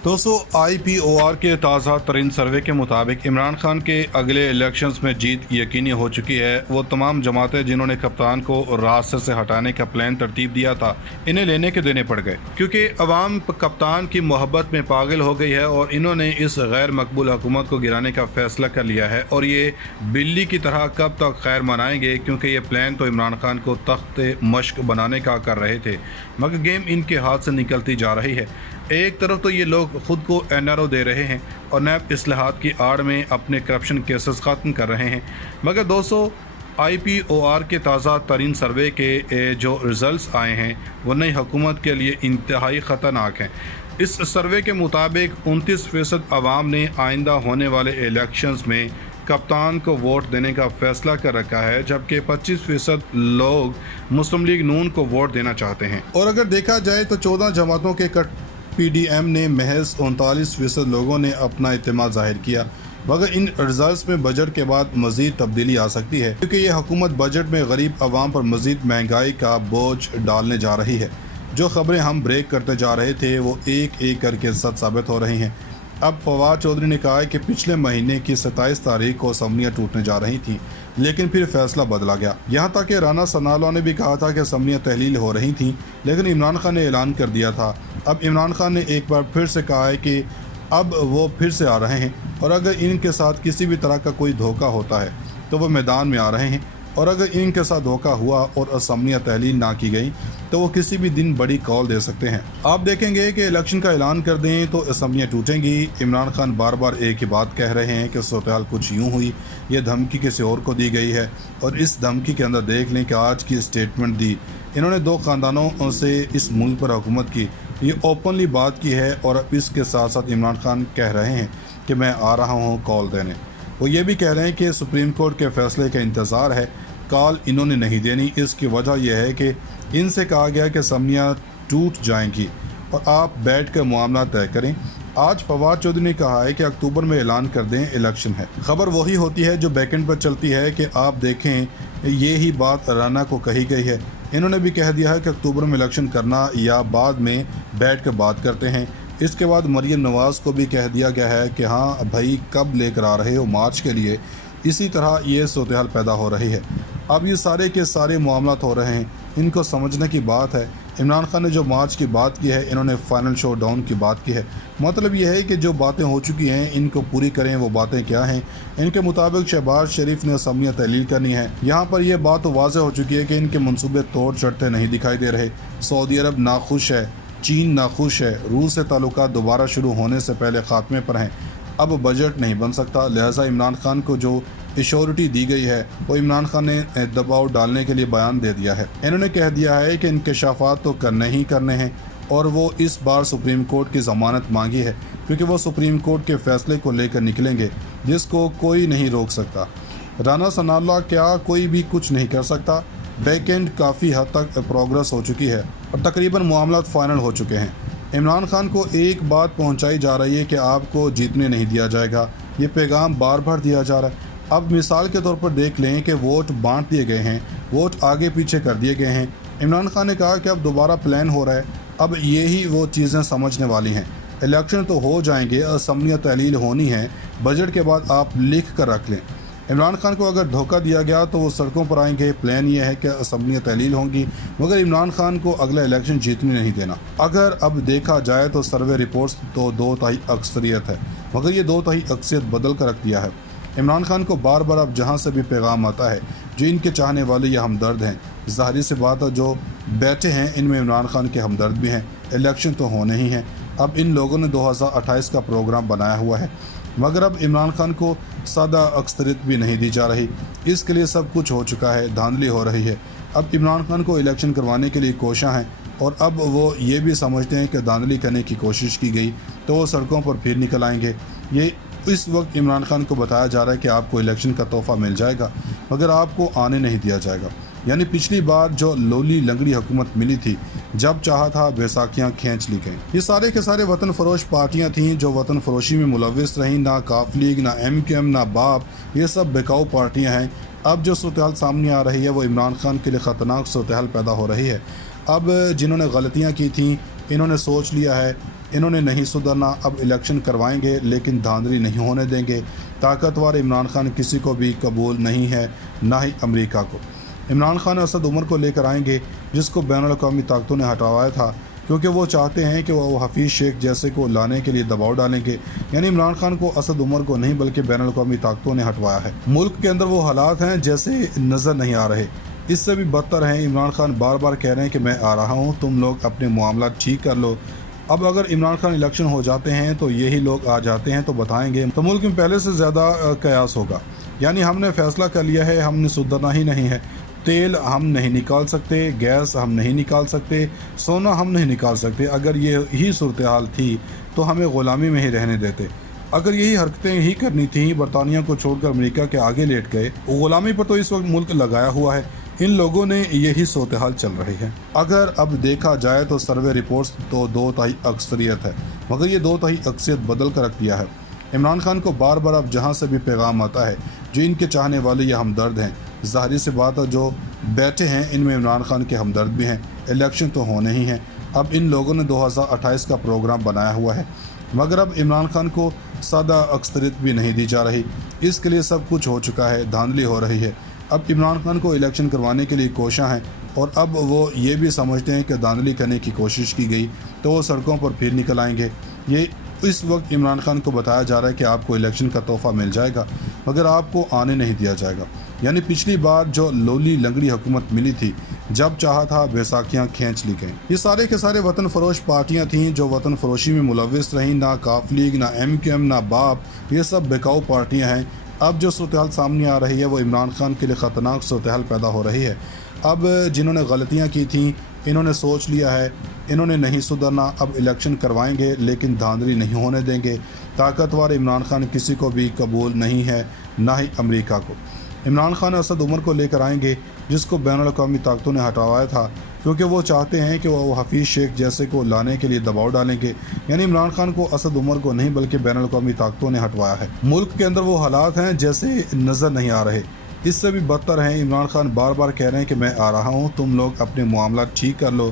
दोस्तों IPOR के ताज़ा तरीन सर्वे के मुताबिक इमरान खान के अगले इलेक्शंस में जीत यकीनी हो चुकी है। वो तमाम जमातें जिन्होंने कप्तान को रास्ते से हटाने का प्लान तरतीब दिया था, इन्हें लेने के देने पड़ गए, क्योंकि अवाम कप्तान की मोहब्बत में पागल हो गई है और इन्होंने इस गैर मकबूल हुकूमत को गिराने का फैसला कर लिया है। और ये बिल्ली की तरह कब तक खैर मनाएंगे, क्योंकि ये प्लान तो इमरान खान को तख्त मश्क बनाने का कर रहे थे, मगर गेम इनके हाथ से निकलती जा रही है। एक तरफ तो ये लोग ख़ुद को NRO दे रहे हैं और नैब इस्लाहात की आड़ में अपने करप्शन केसेस ख़त्म कर रहे हैं, मगर दोस्तों IPOR के ताज़ा तरीन सर्वे के जो रिज़ल्ट्स आए हैं वो नई हुकूमत के लिए इंतहाई ख़तरनाक हैं। इस सर्वे के मुताबिक 29% आवाम ने आइंदा होने वाले इलेक्शंस में कप्तान को वोट देने का फैसला कर रखा है, जबकि 25% लोग मुस्लिम लीग नून को वोट देना चाहते हैं। और अगर देखा जाए तो 14 जमातों के PDM ने महज 39% लोगों ने अपना इत्तेमाद जाहिर किया, मगर इन रिजल्ट्स में बजट के बाद मज़ीद तब्दीली आ सकती है, क्योंकि ये हुकूमत बजट में गरीब आवाम पर मज़ीद महंगाई का बोझ डालने जा रही है। जो खबरें हम ब्रेक करते जा रहे थे वो एक एक करके सच साबित हो रही हैं। अब फवाद चौधरी ने कहा है कि पिछले महीने की 27 तारीख को असम्बलियाँ टूटने जा रही थीं, लेकिन फिर फैसला बदला गया। यहाँ तक कि राना सनाउल्लाह ने भी कहा था कि असम्बलियाँ तहलील हो रही थीं, लेकिन इमरान खान ने ऐलान कर दिया था। अब इमरान खान ने एक बार फिर से कहा है कि अब वो फिर से आ रहे हैं, और अगर इनके साथ किसी भी तरह का कोई धोखा होता है तो वो मैदान में आ रहे हैं, और अगर इनके साथ धोखा हुआ और असम्बलियाँ तहलील ना की गई तो वो किसी भी दिन बड़ी कॉल दे सकते हैं। आप देखेंगे कि इलेक्शन का ऐलान कर दें तो असम्बलियाँ टूटेंगी। इमरान खान बार बार एक ही बात कह रहे हैं कि सूरत कुछ यूँ हुई, ये धमकी किसी और को दी गई है, और इस धमकी के अंदर देख लें कि आज की स्टेटमेंट दी इन्होंने 2 ख़ानदानों से इस मुल्क पर हुकूमत की, ये ओपनली बात की है। और अब इसके साथ साथ इमरान खान कह रहे हैं कि मैं आ रहा हूँ कॉल देने। वो ये भी कह रहे हैं कि सुप्रीम कोर्ट के फैसले का इंतज़ार है, कॉल इन्होंने नहीं देनी। इसकी वजह यह है कि इनसे कहा गया कि असम्बलियाँ टूट जाएंगी और आप बैठ कर मामला तय करें। आज फवाद चौधरी ने कहा है कि अक्टूबर में ऐलान कर दें इलेक्शन है। खबर वही होती है जो बैकेंड पर चलती है कि आप देखें ये ही बात राना को कही गई है। इन्होंने भी कह दिया है कि अक्टूबर में इलेक्शन करना या बाद में बैठ कर बात करते हैं। इसके बाद मरियम नवाज़ को भी कह दिया गया है कि हाँ भाई कब लेकर आ रहे हो मार्च के लिए। इसी तरह ये सूरत हाल पैदा हो रही है। अब ये सारे के सारे मामलात हो रहे हैं, इनको समझने की बात है। इमरान खान ने जो मार्च की बात की है, इन्होंने फाइनल शो डाउन की बात की है। मतलब ये है कि जो बातें हो चुकी हैं इनको पूरी करें। वो बातें क्या हैं? इनके मुताबिक शहबाज शरीफ ने असम्बलियाँ तहलील करनी है। यहाँ पर यह बात तो वाज़ेह हो चुकी है कि इनके मंसूबे तोड़ चढ़ते नहीं दिखाई दे रहे। सऊदी अरब नाखुश है, चीन नाखुश है, रूस से ताल्लुकात दोबारा शुरू होने से पहले ख़ात्मे पर हैं। अब बजट नहीं बन सकता, लिहाजा इमरान खान को जो एश्योरिटी दी गई है वो इमरान खान ने दबाव डालने के लिए बयान दे दिया है। इन्होंने कह दिया है कि इंकशाफात तो करने ही करने हैं, और वो इस बार सुप्रीम कोर्ट की ज़मानत मांगी है, क्योंकि वो सुप्रीम कोर्ट के फैसले को लेकर निकलेंगे जिसको कोई नहीं रोक सकता। राना सनाउल्लाह क्या कोई भी कुछ नहीं कर सकता। बैकेंड काफ़ी हद तक प्रोग्रेस हो चुकी है और तकरीबन मामला फाइनल हो चुके हैं। इमरान खान को एक बात पहुंचाई जा रही है कि आपको जीतने नहीं दिया जाएगा। ये पैगाम बार बार दिया जा रहा है। अब मिसाल के तौर पर देख लें कि वोट बांट दिए गए हैं, वोट आगे पीछे कर दिए गए हैं। इमरान खान ने कहा कि अब दोबारा प्लान हो रहा है। अब यही वो चीज़ें समझने वाली हैं। इलेक्शन तो हो जाएंगे, असम्बलियाँ तहलील होनी है, बजट के बाद आप लिख कर रख लें। इमरान खान को अगर धोखा दिया गया तो वो सड़कों पर आएंगे। प्लान ये है कि असम्बलियाँ तहलील होंगी, मगर इमरान खान को अगला इलेक्शन जीतने नहीं देना। अगर अब देखा जाए तो सर्वे रिपोर्ट्स तो 2/3 अक्सरियत है, मगर ये 2/3 अक्सरियत बदल कर रख दिया है। इमरान खान को बार बार अब जहाँ से भी पैगाम आता है, जो इनके चाहने वाले ये हमदर्द हैं, ज़ाहिर सी बात है जो बैठे हैं इनमें इमरान खान के हमदर्द भी हैं। इलेक्शन तो होने ही हैं। अब इन लोगों ने 2028 का प्रोग्राम बनाया हुआ है, मगर अब इमरान खान को सादा अक्सरियत भी नहीं दी जा रही। इसके लिए सब कुछ हो चुका है, धांधली हो रही है। अब इमरान खान को इलेक्शन करवाने के लिए कोशिशां हैं, और अब वो ये भी समझते हैं कि धांधली करने की कोशिश की गई तो वो सड़कों पर फिर निकल आएंगे। ये इस वक्त इमरान खान को बताया जा रहा है कि आपको इलेक्शन का तोहफ़ा मिल जाएगा, मगर आपको आने नहीं दिया जाएगा। यानी पिछली बार जो लोली लंगड़ी हुकूमत मिली थी, जब चाहा था बैसाखियाँ खींच ली गईं। ये सारे के सारे वतन फरोश पार्टियाँ थीं जो वतन फरोशी में मुलविस रहीं। ना काफ लीग, ना MQM, ना बाप, ये सब बेकाऊ पार्टियाँ हैं। अब जो सूरत सामने आ रही है वो इमरान खान के लिए ख़तरनाक सूरत पैदा हो रही है। अब जिन्होंने गलतियाँ की थी इन्होंने सोच लिया है انہوں نے نہیں سدھرنا، اب الیکشن کروائیں گے لیکن دھاندلی نہیں ہونے دیں گے۔ طاقتور عمران خان کسی کو بھی قبول نہیں ہے، نہ ہی امریکہ کو۔ عمران خان اسد عمر کو لے کر آئیں گے جس کو بین الاقوامی طاقتوں نے ہٹوایا تھا، کیونکہ وہ چاہتے ہیں کہ وہ حفیظ شیخ جیسے کو لانے کے لیے دباؤ ڈالیں گے۔ یعنی عمران خان کو اسد عمر کو نہیں بلکہ بین الاقوامی طاقتوں نے ہٹوایا ہے۔ ملک کے اندر وہ حالات ہیں جیسے نظر نہیں آ رہے، اس سے بھی بدتر ہیں۔ عمران خان بار بار کہہ رہے ہیں کہ میں آ رہا ہوں، تم لوگ اپنے معاملات ٹھیک کر لو۔ اب اگر عمران خان الیکشن ہو جاتے ہیں تو یہی لوگ آ جاتے ہیں تو بتائیں گے تو ملک میں پہلے سے زیادہ قیاس ہوگا۔ یعنی ہم نے فیصلہ کر لیا ہے، ہم نے سدھرنا ہی نہیں ہے۔ تیل ہم نہیں نکال سکتے، گیس ہم نہیں نکال سکتے، سونا ہم نہیں نکال سکتے۔ اگر یہ ہی صورتحال تھی تو ہمیں غلامی میں ہی رہنے دیتے۔ اگر یہی حرکتیں ہی کرنی تھیں، برطانیہ کو چھوڑ کر امریکہ کے آگے لیٹ گئے۔ غلامی پر تو اس وقت ملک لگایا ہوا ہے، ان لوگوں نے یہی صورتحال چل رہی ہے۔ اگر اب دیکھا جائے تو سروے رپورٹس تو 2/3 اکثریت ہے، مگر یہ 2/3 اکثریت بدل کر رکھ دیا ہے۔ عمران خان کو بار بار اب جہاں سے بھی پیغام آتا ہے، جو ان کے چاہنے والے یا ہمدرد ہیں، ظاہری سی بات ہے جو بیٹھے ہیں ان میں عمران خان کے ہمدرد بھی ہیں۔ الیکشن تو ہونے ہی ہیں، اب ان لوگوں نے 2028 کا پروگرام بنایا ہوا ہے، مگر اب عمران خان کو سادہ اکثریت بھی نہیں دی جا رہی۔ اس کے لیے سب کچھ ہو چکا ہے، دھاندلی ہو رہی ہے۔ اب عمران خان کو الیکشن کروانے کے لیے کوشاں ہیں، اور اب وہ یہ بھی سمجھتے ہیں کہ دھاندلی کرنے کی کوشش کی گئی تو وہ سڑکوں پر پھر نکل آئیں گے۔ یہ اس وقت عمران خان کو بتایا جا رہا ہے کہ آپ کو الیکشن کا تحفہ مل جائے گا، مگر آپ کو آنے نہیں دیا جائے گا۔ یعنی پچھلی بار جو لولی لنگڑی حکومت ملی تھی، جب چاہا تھا بیساکھیاں کھینچ لی گئیں۔ یہ سارے کے سارے وطن فروش پارٹیاں تھیں جو وطن فروشی میں ملوث رہیں، نہ کاف لیگ، نہ MQM، نہ باپ، یہ سب بیکاؤ پارٹیاں ہیں۔ اب جو صورتحال سامنے آ رہی ہے وہ عمران خان کے لیے خطرناک صورتحال پیدا ہو رہی ہے۔ اب جنہوں نے غلطیاں کی تھیں انہوں نے سوچ لیا ہے، انہوں نے نہیں سدھرنا، اب الیکشن کروائیں گے لیکن دھاندلی نہیں ہونے دیں گے۔ طاقتور عمران خان کسی کو بھی قبول نہیں ہے، نہ ہی امریکہ کو۔ عمران خان اسد عمر کو لے کر آئیں گے جس کو بین الاقوامی طاقتوں نے ہٹوایا تھا، کیونکہ وہ چاہتے ہیں کہ وہ حفیظ شیخ جیسے کو لانے کے لیے دباؤ ڈالیں گے۔ یعنی عمران خان کو اسد عمر کو نہیں بلکہ بین الاقوامی طاقتوں نے ہٹوایا ہے۔ ملک کے اندر وہ حالات ہیں جیسے نظر نہیں آ رہے، اس سے بھی بدتر ہیں۔ عمران خان بار بار کہہ رہے ہیں کہ میں آ رہا ہوں، تم لوگ اپنے معاملات ٹھیک کر لو۔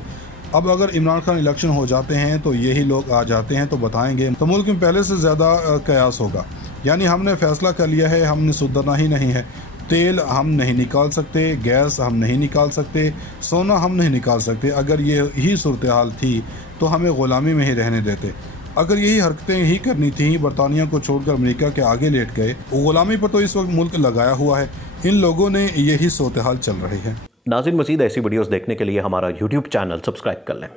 اب اگر عمران خان الیکشن ہو جاتے ہیں تو یہی لوگ آ جاتے ہیں تو بتائیں گے تو ملک میں پہلے سے زیادہ قیاس ہوگا۔ یعنی ہم نے فیصلہ کر لیا ہے، ہم نے سدھرنا ہی نہیں ہے۔ تیل ہم نہیں نکال سکتے، گیس ہم نہیں نکال سکتے، سونا ہم نہیں نکال سکتے۔ اگر یہ ہی صورتحال تھی تو ہمیں غلامی میں ہی رہنے دیتے۔ اگر یہی حرکتیں ہی کرنی تھیں، برطانیہ کو چھوڑ کر امریکہ کے آگے لیٹ گئے۔ غلامی پر تو اس وقت ملک لگایا ہوا ہے، ان لوگوں نے یہی صورتحال چل رہی ہے۔ ناظرین، مزید ایسی ویڈیوز دیکھنے کے لیے ہمارا YouTube چینل سبسکرائب کر لیں۔